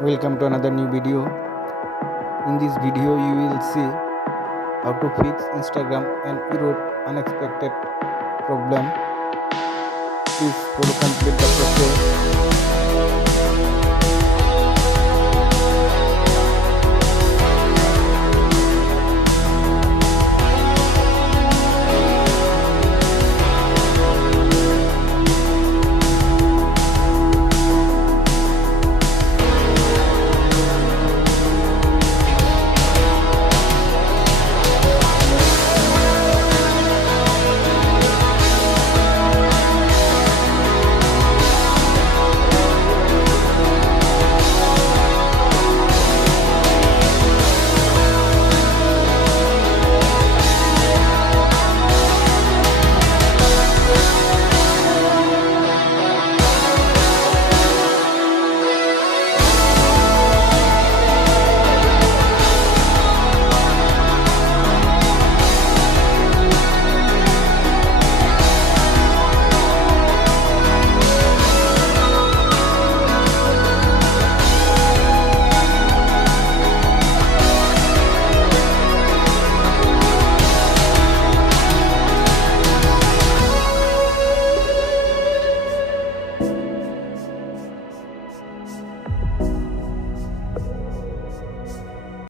Welcome to another new video. In this video you will see how to fix Instagram and error unexpected problem. Please follow complete the process.